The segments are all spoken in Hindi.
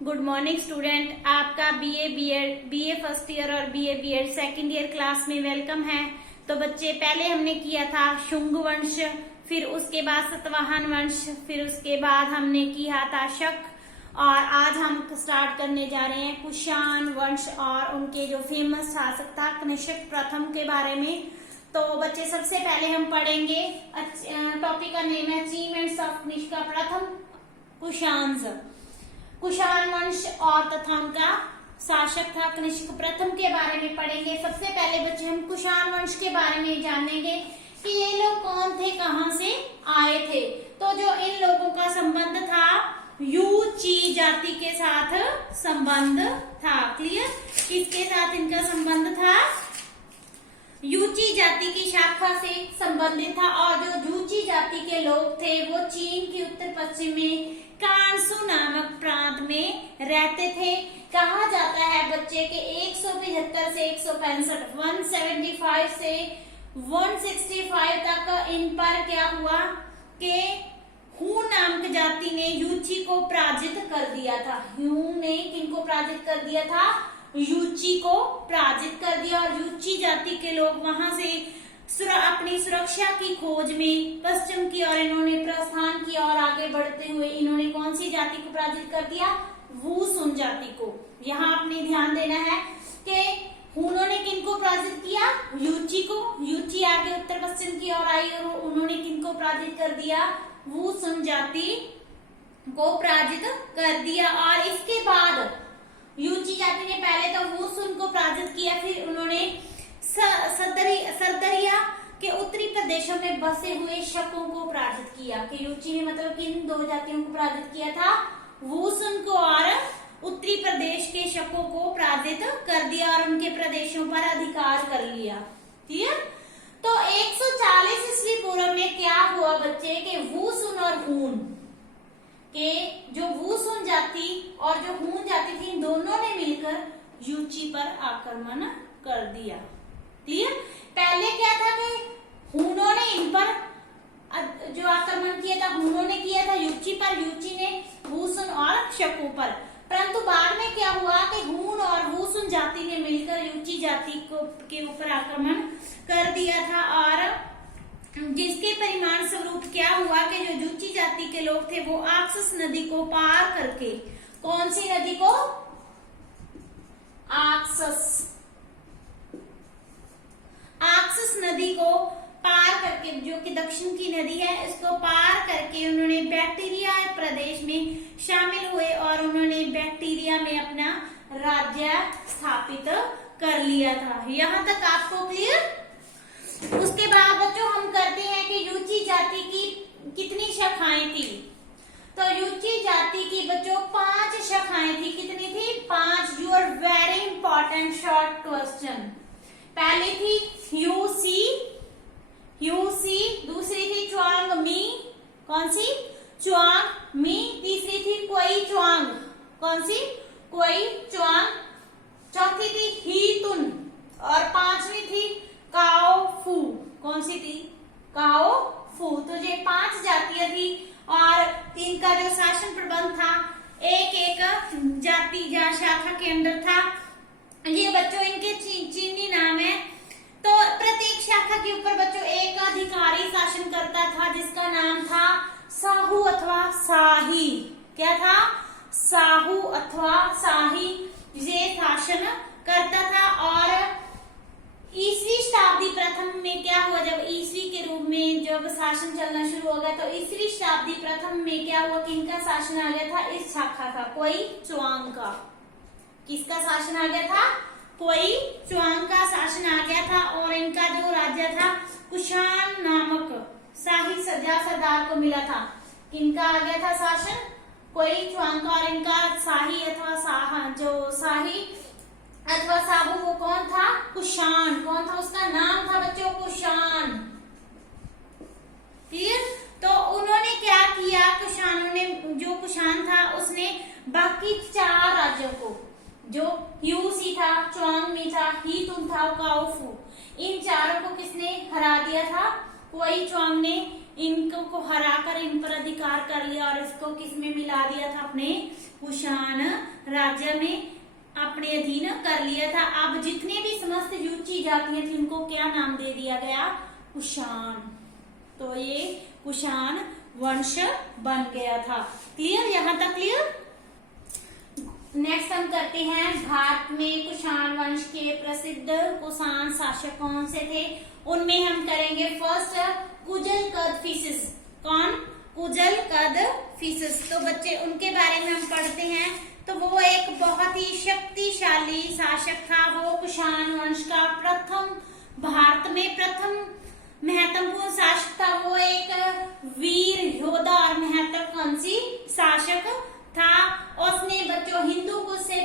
गुड मॉर्निंग स्टूडेंट, आपका बीए फर्स्ट ईयर और बीए सेकंड ईयर क्लास में वेलकम है। तो बच्चे, पहले हमने किया था शुंग वंश, फिर उसके बाद सतवाहन वंश, फिर उसके बाद हमने किया था शक, और आज हम स्टार्ट करने जा रहे हैं कुषाण वंश और उनके जो फेमस शासक था कनिष्क प्रथम के बारे में। तो बच्चे, सबसे पहले हम पढ़ेंगे, टॉपिक का नेम है अचीवमेंट्स ऑफ कनिष्क प्रथम कुषाण। कुषाण वंश और तथा उनका शासक था कनिष्क प्रथम के बारे में पढ़ेंगे। सबसे पहले बच्चे हम कुषाण वंश के बारे में जानेंगे कि ये लोग कौन थे, कहां से आए थे। तो जो इन लोगों का संबंध था यूची जाति के साथ संबंध था। क्लियर? किसके साथ इनका संबंध था? यूची जाति की शाखा से संबंधित था। और जो यूची जाति के लोग थे वो चीन के उत्तर पश्चिम में कांसू नामक प्रांत में रहते थे। कहा जाता है बच्चे के 175 से 165, 175 से 165 तक इन पर क्या हुआ कि हू नामक जाति ने यूची को पराजित कर दिया था। हू ने किनको पराजित कर दिया था? यूची को पराजित कर दिया। और यूची जाति के लोग वहां से अपनी सुरक्षा की खोज में पश्चिम की ओर इन्होंने प्रस्थान किया और आगे बढ़ते हुए इन्होंने कौन सी जाति को पराजित कर दिया? वुसुन जाति को। यहाँ आपने ध्यान देना है कि उन्होंने किनको पराजित किया? यूची को। यूची आगे उत्तर पश्चिम की ओर आई और उन्होंने किनको पराजित कर दिया? वुसुन जाति को पराजित कर दिया। और इसके बाद यूची जाति ने पहले तो वुसुन को पराजित किया, फिर उन्होंने सरदरिया के उत्तरी प्रदेशों में बसे हुए शकों को पराजित किया। कि यूची ने मतलब किन दो जातियों को पराजित किया था? वुसुन को और उत्तरी प्रदेश के शकों को पराजित कर दिया और उनके प्रदेशों पर अधिकार कर लिया। ठीक है? तो 140 ईस्वी पूर्व में क्या हुआ बच्चे के वुसुन और हून के जो वुसुन जाति और जो हून जाति थी, दोनों ने मिलकर यूची पर आक्रमण कर दिया। क्लियर? पहले क्या था कि हूनों ने इन पर जो आक्रमण किया था, हूनों ने किया था यूची पर, यूची ने वुसुन और शकों पर। परंतु बाद में क्या हुआ कि हून और वुसुन जाति ने मिलकर यूची जाति के ऊपर आक्रमण कर दिया था। और जिसके परिणाम स्वरूप क्या हुआ कि जो यूची जाति के लोग थे वो आक्सस नदी को पार करके, कौन सी नदी को? आक्सस नदी को पार करके, जो कि दक्षिण की नदी है, इसको पार करके उन्होंने बैक्टीरिया प्रदेश में शामिल हुए और उन्होंने बैक्टीरिया में अपना राज्य स्थापित कर लिया था। यहाँ तक आपको क्लियर? उसके बाद बच्चों हम करते हैं कि यूची जाति की कितनी शाखाएं थी। तो यूची जाति की बच्चों 5 शाखाएं थी। कितनी थी? 5। You are very important short question. पहली थी यूसी, दूसरी थी च्वांगमी, कौन सी? च्वांगमी। तीसरी थी क्वेई च्वांग, कौन सी? क्वेई च्वांग। चौथी थी हीतुन और 5वीं थी काओफू, कौन सी थी? काओफू। तो ये 5 जातियां थी और इनका जो शासन प्रबंध था एक एक जाति या शाखा के अंदर था। ये बच्चों इनके चीनी नाम है। तो प्रत्येक शाखा के ऊपर बच्चों एक अधिकारी शासन करता था जिसका नाम था साहू अथवा शाही। क्या था? साहू अथवा शाही ये शासन करता था। और ईसवी शताब्दी प्रथम में क्या हुआ? जब ईसवी के रूप में जब शासन चलना शुरू हो गया तो ईसवी शताब्दी प्रथम में क्या हुआ कि इनका शासन आ गया था इस शाखा का, क्वेई च्वांग का। किसका शासन आ गया था? क्वेई च्वांग का शासन आ गया था। और इनका जो राज्य था कुषाण नामक शाही सरदार को मिला था। किनका आ गया था शासन? क्वेई च्वांग का। और इनका शाही अथवा शाही अथवा साहू वो कौन था? कुषाण। कौन था? उसका नाम था बच्चों कुषाण। क्लियर? तो उन्होंने क्या किया? कुषाणों ने, जो कुषाण था उसने बाकी 4 राज्यों को, जो यूसी था, च्वांगमी था, हीतुन था, काओफू, इन चारों को किसने हरा दिया था? क्वेई च्वांग ने इनको को हराकर इन पर अधिकार कर लिया और इसको किसमें मिला दिया था, अपने कुषाण राज्य में अपने अधीन कर लिया था। अब जितने भी समस्त यूची जातियां थी उनको क्या नाम दे दिया गया, कुषाण। तो ये कुषाण वंश बन गया था। क्लियर, यहां तक क्लियर। नेक्स्ट हम करते हैं भारत में कुषाण वंश के प्रसिद्ध कुषाण शासक कौन से थे, उनमें हम करेंगे फर्स्ट कुजल कदफिसिस। कौन, कुजल कदफिसिस। तो बच्चे उनके बारे में हम पढ़ते हैं। तो वो एक बहुत ही शक्तिशाली शासक था। वो कुषाण वंश का भारत में प्रथम महत्वपूर्ण शासक था। वो एक वीर योद्धा और महत्वाकांक्षी शासक था। उसने बच्चों हिंदू कुश से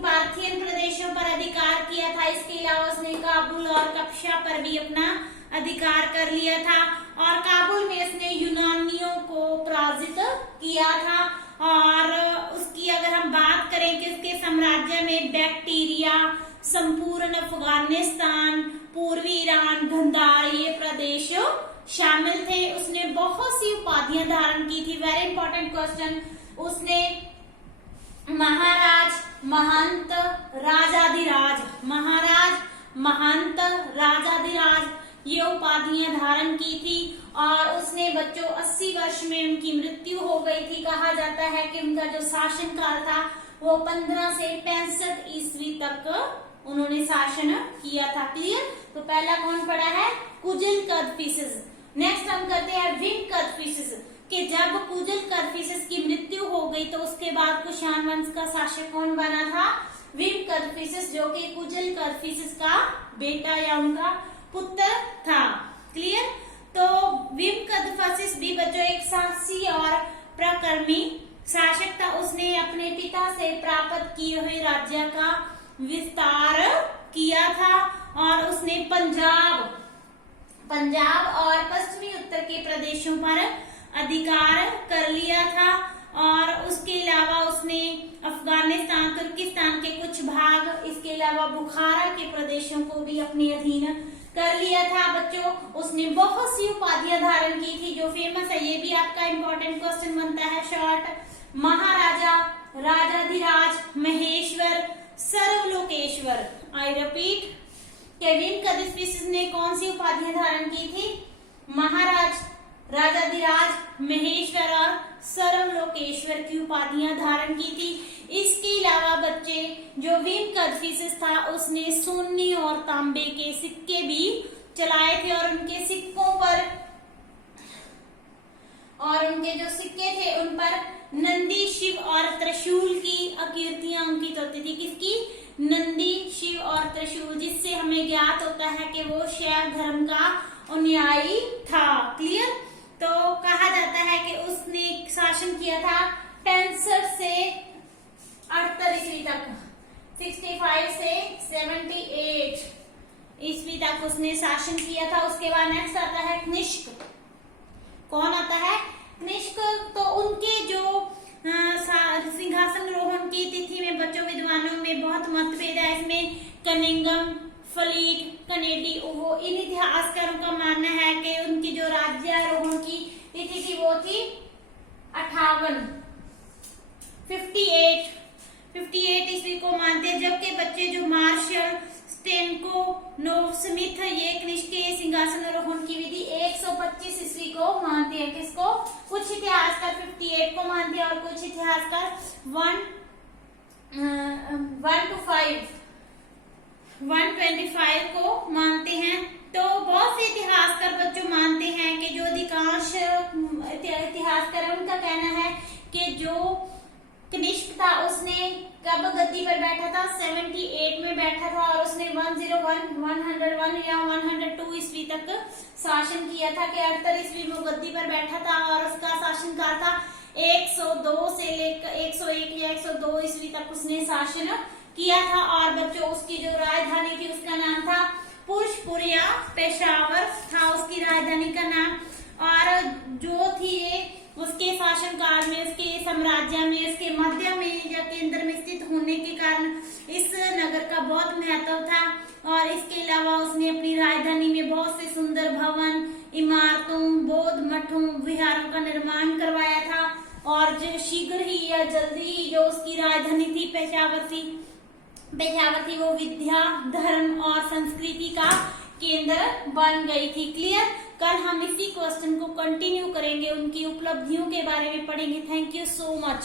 पार्थियन प्रदेशों पर अधिकार किया था। इसके अलावा उसने काबुल और कप्शा पर भी अपना अधिकार कर लिया था और काबुल में उसने यूनानियों को पराजित किया था। और उसकी अगर हम बात करें कि उसके साम्राज्य में बैक्टीरिया, संपूर्ण अफगानिस्तान, पूर्वी ईरान, गंधार ये प्रदेश शामिल थे। उसने बहुत सी उपाधियां धारण की थी। Very important question. उसने महाराज, महंत, राजाधिराज, महाराज, महंत, राजाधिराज ये उपाधियां धारण की थी। और उसने बच्चों 80 वर्ष में उनकी मृत्यु हो गई थी। कहा जाता है कि उनका जो शासन काल था वो 15 से 65 ईस्वी तक उन्होंने शासन किया था। क्लियर। तो पहला कौन पड़ा है, कुजल कदफिसिस। नेक्स्ट हम करते हैं विम कदफिसिस कि जब कुजल कदफिसिस की मृत्यु हो गई तो उसके बाद कुषाण वंश का शासक कौन बना था, विम कदफिसिस, जो कि कुजल कदफिसिस का बेटा या उनका पुत्र था। क्लियर। तो विम कदफिसिस भी बच्चों एक साहसी और पराक्रमी शासक था। उसने अपने पिता से प्राप्त किए हुए राज्य का विस्तार किया था और उसने पंजाब और पश्चिमी उत्तर के प्रदेशों पर अधिकार कर लिया था। और उसके अलावा उसने अफगानिस्तान, तुर्किस्तान के कुछ भाग, इसके अलावा बुखारा के प्रदेशों को भी अपने अधीन कर लिया था। बच्चों उसने बहुत सी उपाधियां धारण की थी जो फेमस है। ये भी आपका इंपॉर्टेंट क्वेश्चन बनता है शॉर्ट। महाराजा, राजाधिराज, महेश्वर, सर्वलोकेश्वर। आई रिपीट, विम कदफिसिस ने कौन सी उपाधियां धारण की थी, महाराज, राजाधिराज, महेश्वर और सर्वलोकेश्वर की उपाधियां धारण की थी। इसके अलावा बच्चे जो विम कदफिसिस था उसने सोने और तांबे के सिक्के भी चलाए थे और उनके सिक्कों पर उनके जो सिक्के थे उन पर नंदी, शिव और त्रिशूल की आकृतियां अंकित होती थी। किसकी, नंदी, शिव और त्रिशूल, जिससे हमें ज्ञात होता है कि वो शैव धर्म का अनुयायी था। क्लियर। तो कहा जाता है कि उसने शासन किया था 65 से 78 ईस्वी तक, 65 से 78 ईस्वी तक उसने शासन किया था। उसके बाद नेक्स्ट आता है कनिष्क। कौन आता है, कनिष्क। तो उनके जो सिंहासन रोहण की तिथि में बच्चों विद्वानों में बहुत मतभेद है। इसमें कनिंगम, फलीट, कनेडी, वो इन इतिहासकारों का मानना है कि उनकी जो राज्यारोहण की तिथि थी वो थी 58 ईस्वी को मानते हैं। जबकि बच्चे जो मार्शल स्टेनको नोवस्मिथ ये कनिष्क के सिंहासनारोहण की विधि 125 ईस्वी को मानते हैं। किसको, कुछ इतिहासकार 58 को मानते हैं और कुछ इतिहासकार 125 को मानते हैं। तो बहुत से इतिहासकार बच्चों मानते हैं कि जो अधिकांश इतिहासकार है उनका कहना है कि जो कनिष्क था उसने कब गद्दी पर बैठा था, 78 में बैठा था और उसने 101 या 102 ईस्वी तक शासन किया था। कि 78 ईस्वी में गद्दी पर बैठा था और उसका शासनकाल था 102 से लेकर 101 या 102 ईस्वी तक उसने शासन किया था। और बच्चों उसकी जो राजधानी थी उसका नाम था पुरुषपुर या पेशावर था उसकी राजधानी का नाम। और जो थी ये उसके शासन काल में, उसके साम्राज्य में, उसके मध्य में या केंद्र में स्थित होने के कारण इस नगर का बहुत महत्व था। और इसके अलावा उसने अपनी राजधानी में बहुत से सुंदर भवन, इमारतों, बौद्ध मठों, विहारों का निर्माण करवाया था। और जो शीघ्र ही या जल्दी ही जो उसकी राजधानी थी पेशावर थी वो विद्या, धर्म और संस्कृति का केंद्र बन गई थी। क्लियर। कल हम इसी क्वेश्चन को कंटिन्यू करेंगे, उनकी उपलब्धियों के बारे में पढ़ेंगे। Thank you so much.